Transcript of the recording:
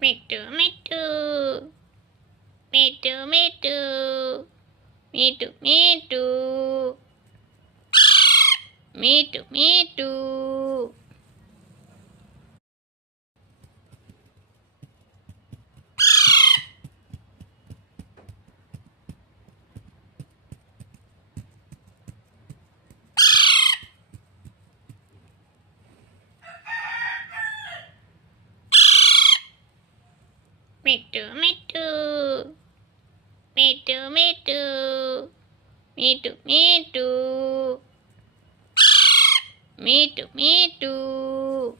mittu, mittu, mittu, mittu, mittu, mittu, mittu, mittu. Mittu, mittu, mittu, mittu, mittu, mittu, mittu, mittu.